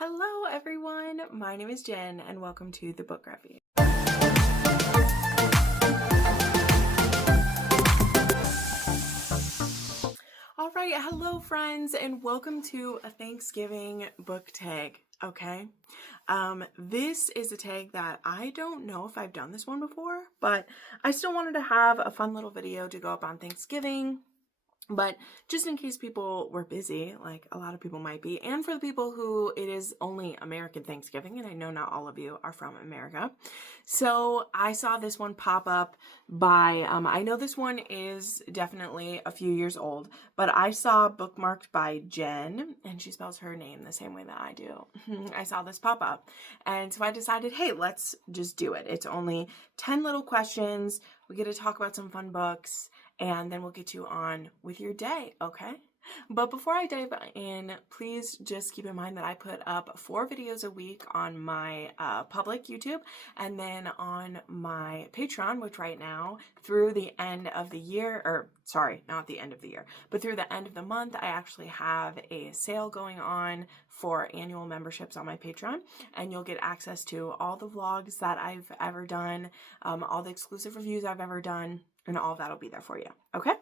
Hello everyone, my name is Jen and welcome to the Book Review. Alright, hello friends and welcome to a Thanksgiving book tag, okay? This is a tag that I don't know if I've done this one before, but I still wanted to have a fun little video to go up on Thanksgiving. But just in case people were busy, like a lot of people might be, and for the people who it is only American Thanksgiving, and I know not all of you are from America. So I saw this one pop up by, I know this one is definitely a few years old, but I saw Bookmarked by Jenn, and she spells her name the same way that I do. I saw this pop up, and so I decided, hey, let's just do it. It's only 10 little questions. We get to talk about some fun books, and then we'll get you on with your day, okay? But before I dive in, please just keep in mind that I put up 4 videos a week on my public YouTube and then on my Patreon, which right now, through the end of the year, or sorry, not the end of the year, but through the end of the month, I actually have a sale going on for annual memberships on my Patreon, and you'll get access to all the vlogs that I've ever done, all the exclusive reviews I've ever done, and all of that will be there for you, okay?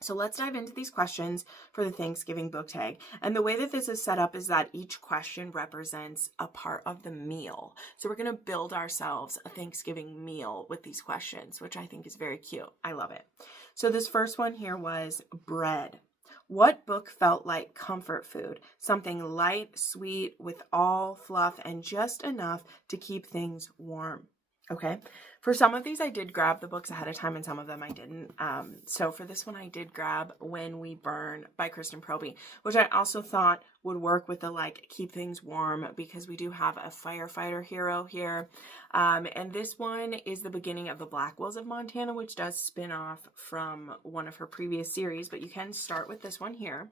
So let's dive into these questions for the Thanksgiving book tag. And the way that this is set up is that each question represents a part of the meal. So we're going to build ourselves a Thanksgiving meal with these questions, which I think is very cute. I love it. So this first one here was bread. What book felt like comfort food? Something light, sweet, with all fluff and just enough to keep things warm. Okay, for some of these I did grab the books ahead of time and some of them I didn't. So for this one I did grab When We Burn by Kristen Proby, which I also thought would work with the like keep things warm because we do have a firefighter hero here. And this one is the beginning of the Blackwells of Montana, which does spin off from one of her previous series, but you can start with this one here.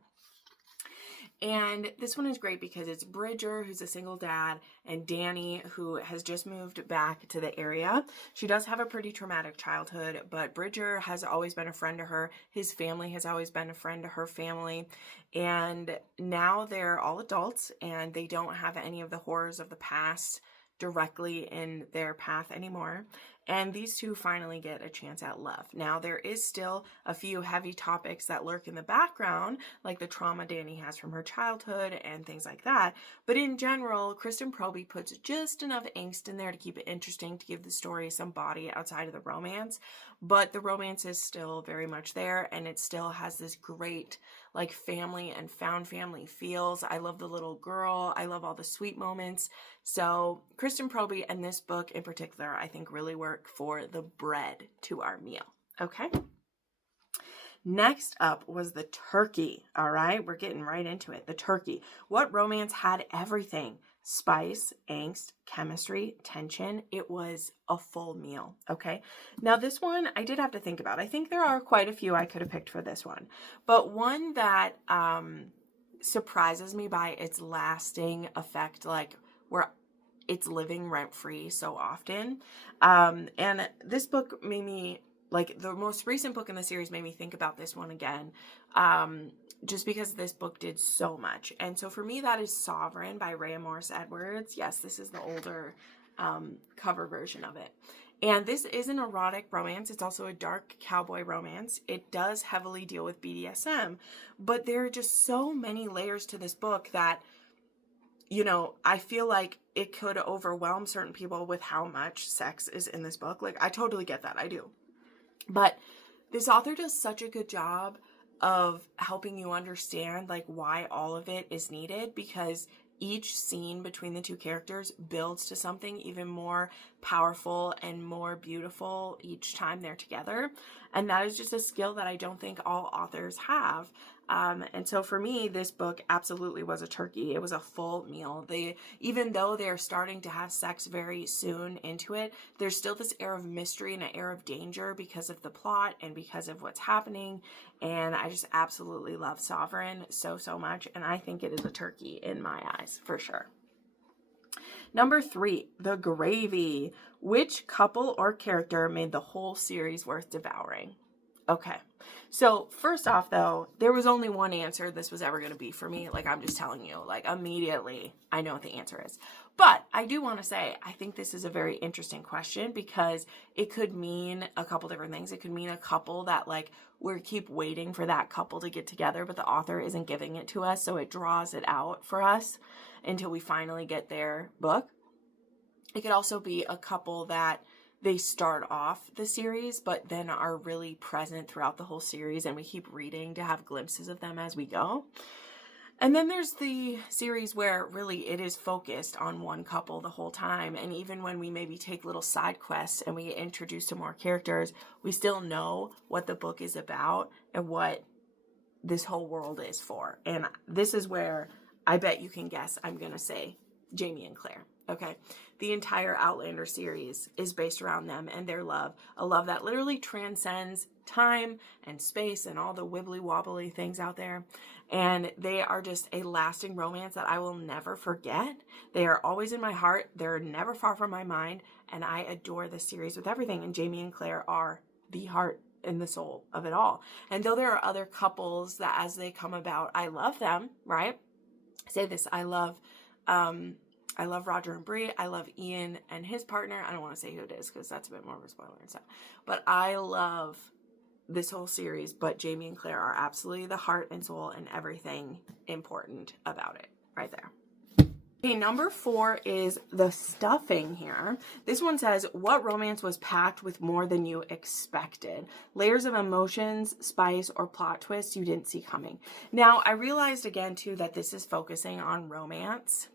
And this one is great because it's Bridger, who's a single dad, and Danny, who has just moved back to the area. She does have a pretty traumatic childhood, but Bridger has always been a friend to her. His family has always been a friend to her family. And now they're all adults, and they don't have any of the horrors of the past directly in their path anymore. And these two finally get a chance at love. Now, there is still a few heavy topics that lurk in the background, like the trauma Danny has from her childhood and things like that. But in general, Kristen Proby puts just enough angst in there to keep it interesting, to give the story some body outside of the romance. But the romance is still very much there, and it still has this great like family and found family feels. I love the little girl. I love all the sweet moments. So Kristen Proby and this book in particular, I think really work for the bread to our meal. Okay. Next up was the turkey. All right. We're getting right into it. The turkey. What romance had everything? Spice, angst, chemistry, tension. It was a full meal. Okay. Now this one I did have to think about. I think there are quite a few I could have picked for this one, but one that surprises me by its lasting effect, like where it's living rent-free so often. And this book made me, like the most recent book in the series made me think about this one again. Just because this book did so much. And so for me, that is Sovereign by Rhea Morris Edwards. Yes, this is the older cover version of it. And this is an erotic romance. It's also a dark cowboy romance. It does heavily deal with BDSM, but there are just so many layers to this book that, you know, I feel like it could overwhelm certain people with how much sex is in this book. Like, I totally get that. I do. But this author does such a good job of helping you understand like why all of it is needed, because each scene between the two characters builds to something even more powerful and more beautiful each time they're together. And that is just a skill that I don't think all authors have. And so for me, this book absolutely was a turkey. It was a full meal. Even though they're starting to have sex very soon into it, there's still this air of mystery and an air of danger because of the plot and because of what's happening. And I just absolutely love Sovereign so much. And I think it is a turkey in my eyes for sure. Number 3, The Gravy. Which couple or character made the whole series worth devouring? Okay, So first off, though, there was only one answer this was ever going to be for me. Like, I'm just telling you, like, immediately I know what the answer is. But I do want to say, I think this is a very interesting question because it could mean a couple different things. It could mean a couple that, like, we keep waiting for that couple to get together, but the author isn't giving it to us, so it draws it out for us until we finally get their book. It could also be a couple that they start off the series, but then are really present throughout the whole series, and we keep reading to have glimpses of them as we go. And then there's the series where really it is focused on one couple the whole time, and even when we maybe take little side quests and we get introduced to more characters, we still know what the book is about and what this whole world is for. And this is where I bet you can guess I'm going to say Jamie and Claire. Okay, the entire Outlander series is based around them and their love, a love that literally transcends time and space and all the wibbly wobbly things out there. And they are just a lasting romance that I will never forget. They are always in my heart. They're never far from my mind. And I adore this series with everything. And Jamie and Claire are the heart and the soul of it all. And though there are other couples that as they come about, I love them, right? I say this, I love Roger and Bree. I love Ian and his partner. I don't want to say who it is because that's a bit more of a spoiler and stuff. But I love this whole series. But Jamie and Claire are absolutely the heart and soul and everything important about it right there. Okay, number 4 is the stuffing here. This one says, what romance was packed with more than you expected? Layers of emotions, spice, or plot twists you didn't see coming. Now, I realized again, too, that this is focusing on romance,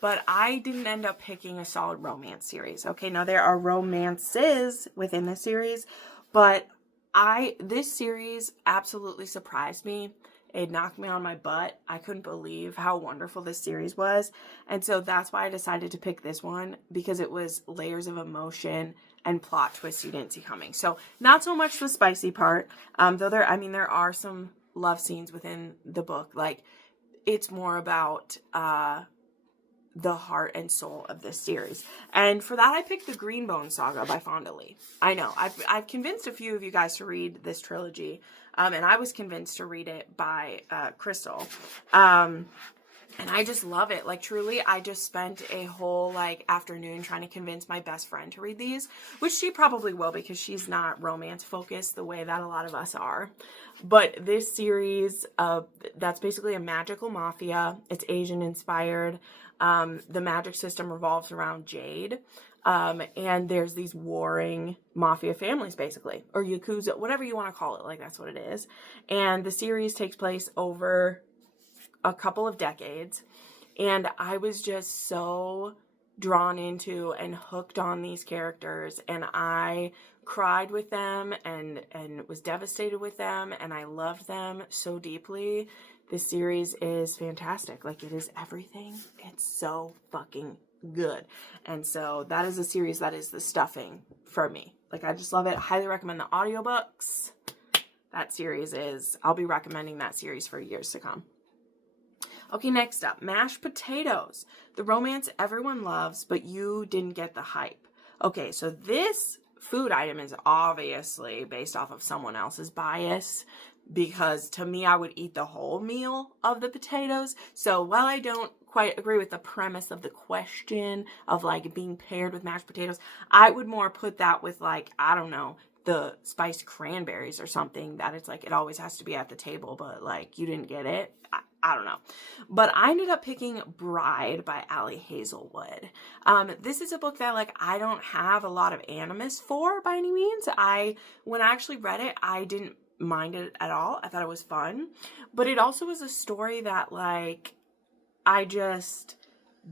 but I didn't end up picking a solid romance series. Okay, now there are romances within the series, but this series absolutely surprised me. It knocked me on my butt. I couldn't believe how wonderful this series was. And so that's why I decided to pick this one, because it was layers of emotion and plot twists you didn't see coming. So not so much the spicy part, though there are some love scenes within the book. Like, it's more about the heart and soul of this series. And for that, I picked the Greenbone Saga by Fonda Lee. I know, I've convinced a few of you guys to read this trilogy. And I was convinced to read it by Crystal. And I just love it. Like, truly, I just spent a whole, afternoon trying to convince my best friend to read these, which she probably will because she's not romance-focused the way that a lot of us are. But this series, that's basically a magical mafia. It's Asian-inspired. The magic system revolves around jade. And there's these warring mafia families, basically, or yakuza, whatever you want to call it. Like, that's what it is. And the series takes place over a couple of decades. And I was just so drawn into and hooked on these characters. And I cried with them and was devastated with them. And I loved them so deeply. This series is fantastic. Like, it is everything. It's so fucking good. And so that is a series that is the stuffing for me. Like, I just love it. I highly recommend the audiobooks. That series is, I'll be recommending that series for years to come. Okay, next up, mashed potatoes. The romance everyone loves, but you didn't get the hype. Okay, so this food item is obviously based off of someone else's bias, because to me, I would eat the whole meal of the potatoes. So while I don't quite agree with the premise of the question of like being paired with mashed potatoes, I would more put that with like, I don't know, the spiced cranberries or something, that it's like it always has to be at the table, but like you didn't get it. I don't know. But I ended up picking Bride by Ali Hazelwood. This is a book that like I don't have a lot of animus for by any means. When I actually read it, I didn't mind it at all. I thought it was fun. But it also was a story that like I just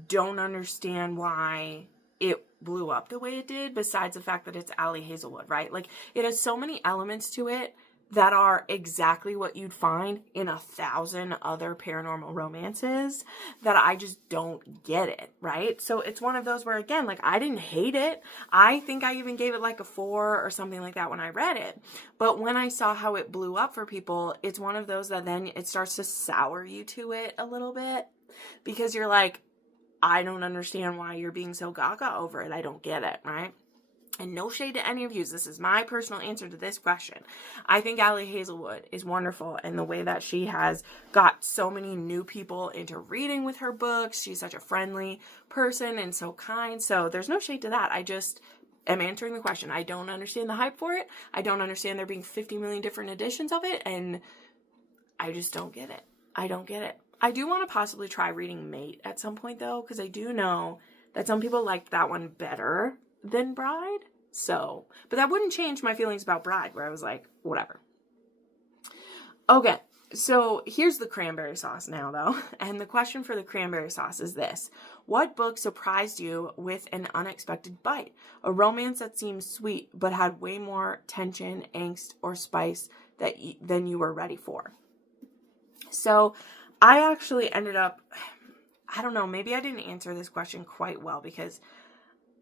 don't understand why it blew up the way it did, besides the fact that it's Ali Hazelwood, right? Like, it has so many elements to it that are exactly what you'd find in 1,000 other paranormal romances that I just don't get it, right? So it's one of those where, again, like, I didn't hate it. I think I even gave it like a 4 or something like that when I read it. But when I saw how it blew up for people, it's one of those that then it starts to sour you to it a little bit, because you're like, I don't understand why you're being so gaga over it. I don't get it, right? And no shade to any of you. This is my personal answer to this question. I think Allie Hazelwood is wonderful in the way that she has got so many new people into reading with her books. She's such a friendly person and so kind. So there's no shade to that. I just am answering the question. I don't understand the hype for it. I don't understand there being 50 million different editions of it. And I just don't get it. I don't get it. I do want to possibly try reading Mate at some point though, because I do know that some people liked that one better than Bride. So, but that wouldn't change my feelings about Bride, where I was like, whatever. Okay, so here's the cranberry sauce now, though. And the question for the cranberry sauce is this. What book surprised you with an unexpected bite? A romance that seemed sweet, but had way more tension, angst, or spice than you were ready for. So, I actually ended up, I don't know, maybe I didn't answer this question quite well, because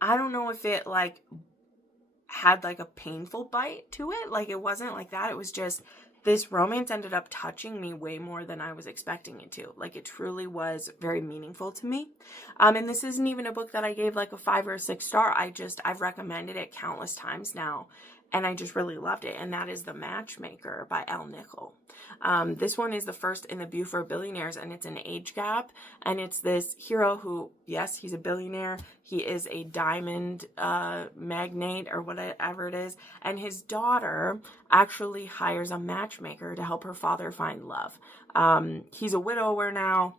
I don't know if it, like, had like a painful bite to it. Like, it wasn't like that. It was just this romance ended up touching me way more than I was expecting it to. Like, it truly was very meaningful to me. And this isn't even a book that I gave like a 5 or a 6 star. I've recommended it countless times now, and I just really loved it. And that is The Matchmaker by Elle Nichol. This one is the first in the Buford Billionaires, and it's an age gap. And it's this hero who, yes, he's a billionaire. He is a diamond magnate or whatever it is. And his daughter actually hires a matchmaker to help her father find love. He's a widower now,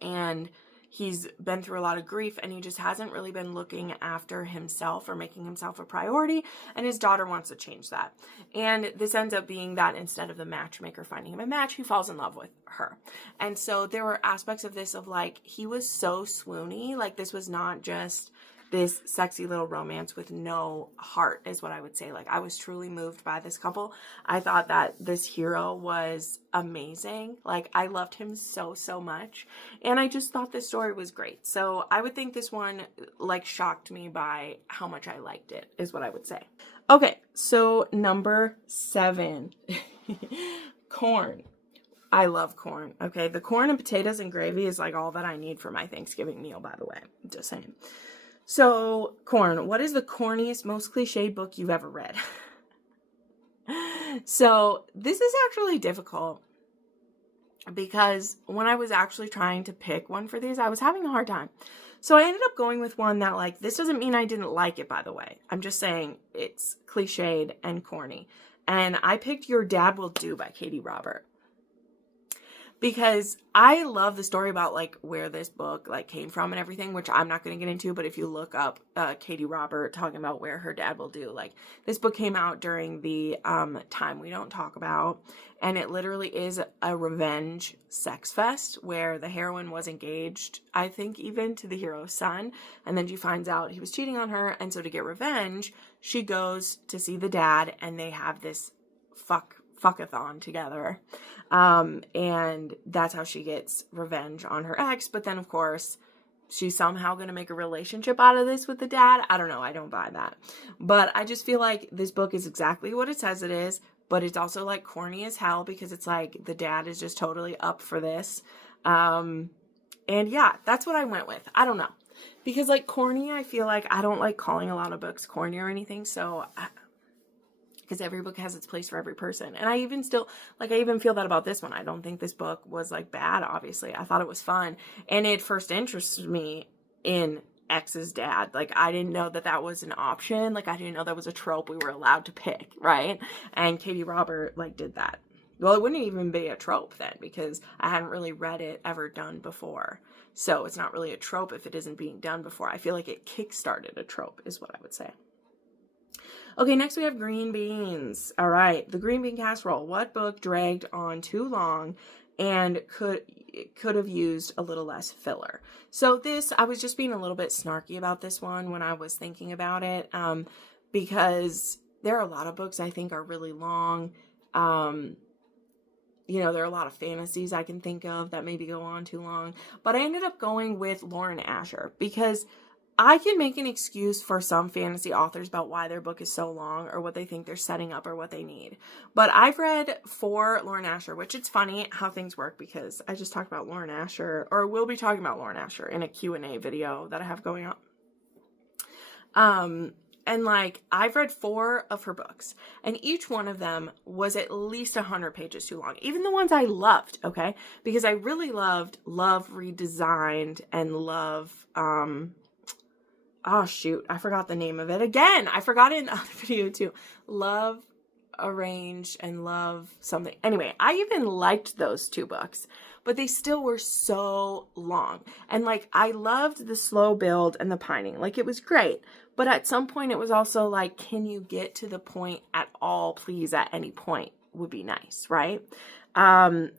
and he's been through a lot of grief, and he just hasn't really been looking after himself or making himself a priority, and his daughter wants to change that. And this ends up being that instead of the matchmaker finding him a match, he falls in love with her. And so there were aspects of this of like, he was so swoony. Like, this was not just this sexy little romance with no heart, is what I would say. Like, I was truly moved by this couple. I thought that this hero was amazing. Like, I loved him so, so much. And I just thought this story was great. So I would think this one, like, shocked me by how much I liked it, is what I would say. Okay, so number 7. Corn. I love corn. Okay, the corn and potatoes and gravy is like all that I need for my Thanksgiving meal, by the way. Just saying. So, corn. What is the corniest, most cliched book you've ever read? So, this is actually difficult because when I was actually trying to pick one for these, I was having a hard time. So, I ended up going with one that, like, this doesn't mean I didn't like it, by the way. I'm just saying it's cliched and corny. And I picked Your Dad Will Do by Katie Robert. Because I love the story about, like, where this book, like, came from and everything, which I'm not going to get into, but if you look up Katie Robert talking about where her dad will do, like, this book came out during the time we don't talk about, and it literally is a revenge sex fest where the heroine was engaged, I think, even to the hero's son, and then she finds out he was cheating on her, and so to get revenge, she goes to see the dad, and they have this fuckathon together. And that's how she gets revenge on her ex. But then, of course, she's somehow going to make a relationship out of this with the dad. I don't know. I don't buy that. But I just feel like this book is exactly what it says it is. But it's also, like, corny as hell because it's like the dad is just totally up for this. And yeah, that's what I went with. I don't know. Because, like, corny, I feel like I don't like calling a lot of books corny or anything. So because every book has its place for every person. And I even feel that about this one. I don't think this book was, like, bad, obviously. I thought it was fun. And it first interested me in X's dad. Like, I didn't know that that was an option. Like, I didn't know that was a trope we were allowed to pick, right? And Katie Robert, like, did that. Well, it wouldn't even be a trope then because I hadn't really read it ever done before. So it's not really a trope if it isn't being done before. I feel like it kickstarted a trope is what I would say. Okay, next we have green beans. All right, the green bean casserole. What book dragged on too long and could have used a little less filler? So this, I was just being a little bit snarky about this one when I was thinking about it, because there are a lot of books I think are really long. You know, there are a lot of fantasies I can think of that maybe go on too long. But I ended up going with Lauren Asher because I can make an excuse for some fantasy authors about why their book is so long or what they think they're setting up or what they need. But I've read 4 Lauren Asher, which it's funny how things work because I just talked about Lauren Asher, or will be talking about Lauren Asher in a Q&A video that I have going on. And like, I've read 4 of her books, and each one of them was at least 100 pages too long. Even the ones I loved, okay? Because I really loved Love Redesigned and Love, oh shoot, I forgot the name of it. Again, I forgot it in the other video too. Love Arranged and Love something. Anyway, I even liked those 2 books, but they still were so long. And like, I loved the slow build and the pining. Like, it was great. But at some point it was also like, can you get to the point at all, please, at any point would be nice, right? And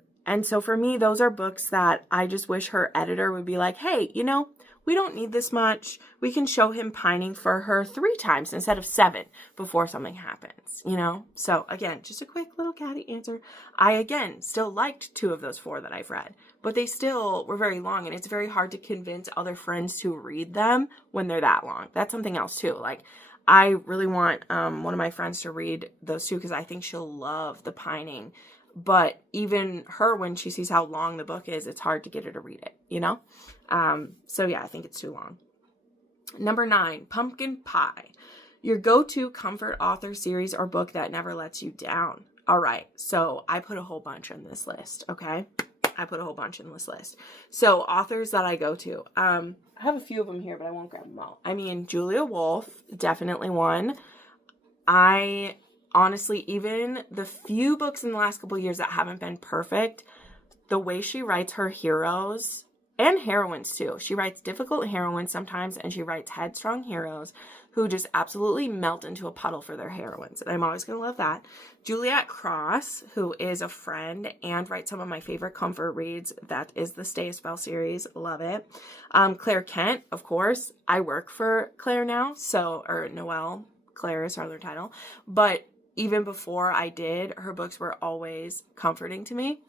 so for me, those are books that I just wish her editor would be like, hey, you know, we don't need this much. We can show him pining for her 3 times instead of 7 before something happens, you know? So again, just a quick little catty answer. I, again, still liked 2 of those 4 that I've read, but they still were very long, and it's very hard to convince other friends to read them when they're that long. That's something else too. Like, I really want one of my friends to read those 2 because I think she'll love the pining. But even her, when she sees how long the book is, it's hard to get her to read it, you know? So yeah, I think it's too long. Number 9, Pumpkin Pie. Your go-to comfort author, series, or book that never lets you down. All right, so I put a whole bunch on this list, okay? I put a whole bunch in this list. So authors that I go to. I have a few of them here, but I won't grab them all. I mean, Julia Wolf, definitely one. Honestly, even the few books in the last couple of years that haven't been perfect, the way she writes her heroes and heroines too. She writes difficult heroines sometimes, and she writes headstrong heroes who just absolutely melt into a puddle for their heroines. And I'm always going to love that. Juliet Cross, who is a friend and writes some of my favorite comfort reads. That is the Stay a Spell series. Love it. Claire Kent, of course. I work for Claire now, or Noelle. Claire is her other title. But even before I did, her books were always comforting to me.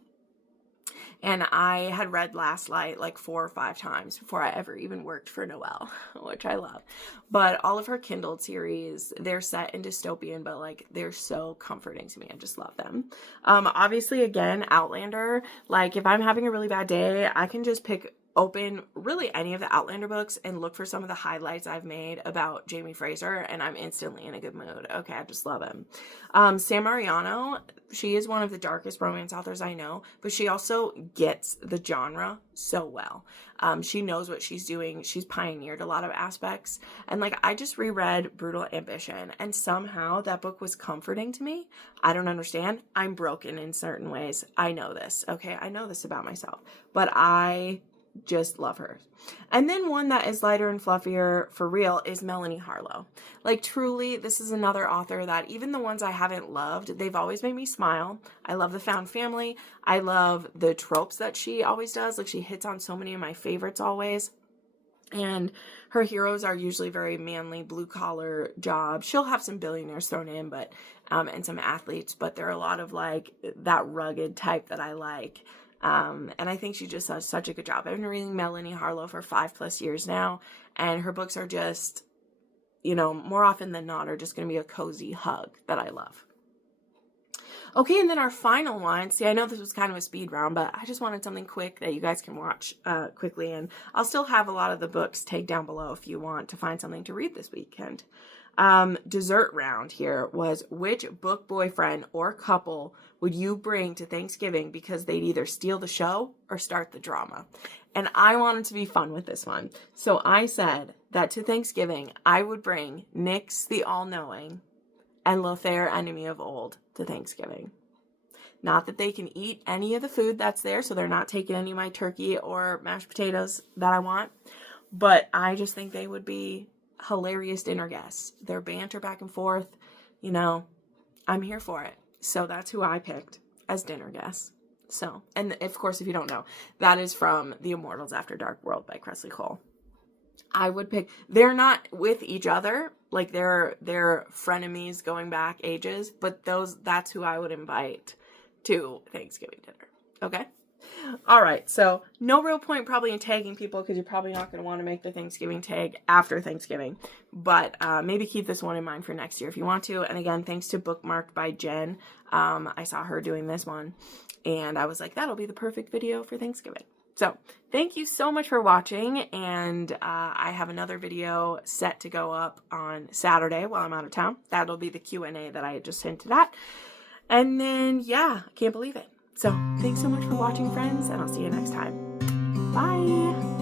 And I had read Last Light like 4 or 5 times before I ever even worked for Noelle, which I love. But all of her Kindle series, they're set in dystopian, but like, they're so comforting to me. I just love them. Obviously, again, Outlander. Like, if I'm having a really bad day, I can just open really any of the Outlander books and look for some of the highlights I've made about Jamie Fraser, and I'm instantly in a good mood. Okay, I just love him. Sam Mariano, she is one of the darkest romance authors I know, but she also gets the genre so well. She knows what she's doing. She's pioneered a lot of aspects. And like, I just reread Brutal Ambition, and somehow that book was comforting to me. I don't understand. I'm broken in certain ways. I know this. Okay, I know this about myself, but I just love her. And then one that is lighter and fluffier for real is Melanie Harlow. Like, truly, this is another author that even the ones I haven't loved, they've always made me smile. I love the found family. I love the tropes that she always does. Like, she hits on so many of my favorites always. And her heroes are usually very manly, blue-collar jobs. She'll have some billionaires thrown in, but and some athletes, but they're a lot of like that rugged type that I like. And I think she just does such a good job. I've been reading Melanie Harlow for 5+ years now, and her books are just, you know, more often than not, are just going to be a cozy hug that I love. Okay, and then our final one. See, I know this was kind of a speed round, but I just wanted something quick that you guys can watch quickly, and I'll still have a lot of the books tagged down below if you want to find something to read this weekend. Dessert round here was, which book boyfriend or couple would you bring to Thanksgiving because they'd either steal the show or start the drama? And I wanted to be fun with this one. So I said that to Thanksgiving, I would bring Nyx the All-Knowing and Lothair, Enemy of Old, to Thanksgiving. Not that they can eat any of the food that's there, so they're not taking any of my turkey or mashed potatoes that I want, but I just think they would be hilarious dinner guests. Their banter back and forth, you know, I'm here for it. So that's who I picked as dinner guests. So, and of course, if you don't know, that is from The Immortals After Dark World by Cressley Cole. I would pick, they're not with each other, like they're frenemies going back ages, but that's who I would invite to Thanksgiving dinner. Okay? All right, so no real point probably in tagging people because you're probably not going to want to make the Thanksgiving tag after Thanksgiving, but maybe keep this one in mind for next year if you want to. And again, thanks to Bookmarked by Jenn. I saw her doing this one, and I was like, that'll be the perfect video for Thanksgiving. So thank you so much for watching, and I have another video set to go up on Saturday while I'm out of town. That'll be the Q&A that I just hinted at. And then, yeah, I can't believe it. So thanks so much for watching, friends, and I'll see you next time. Bye!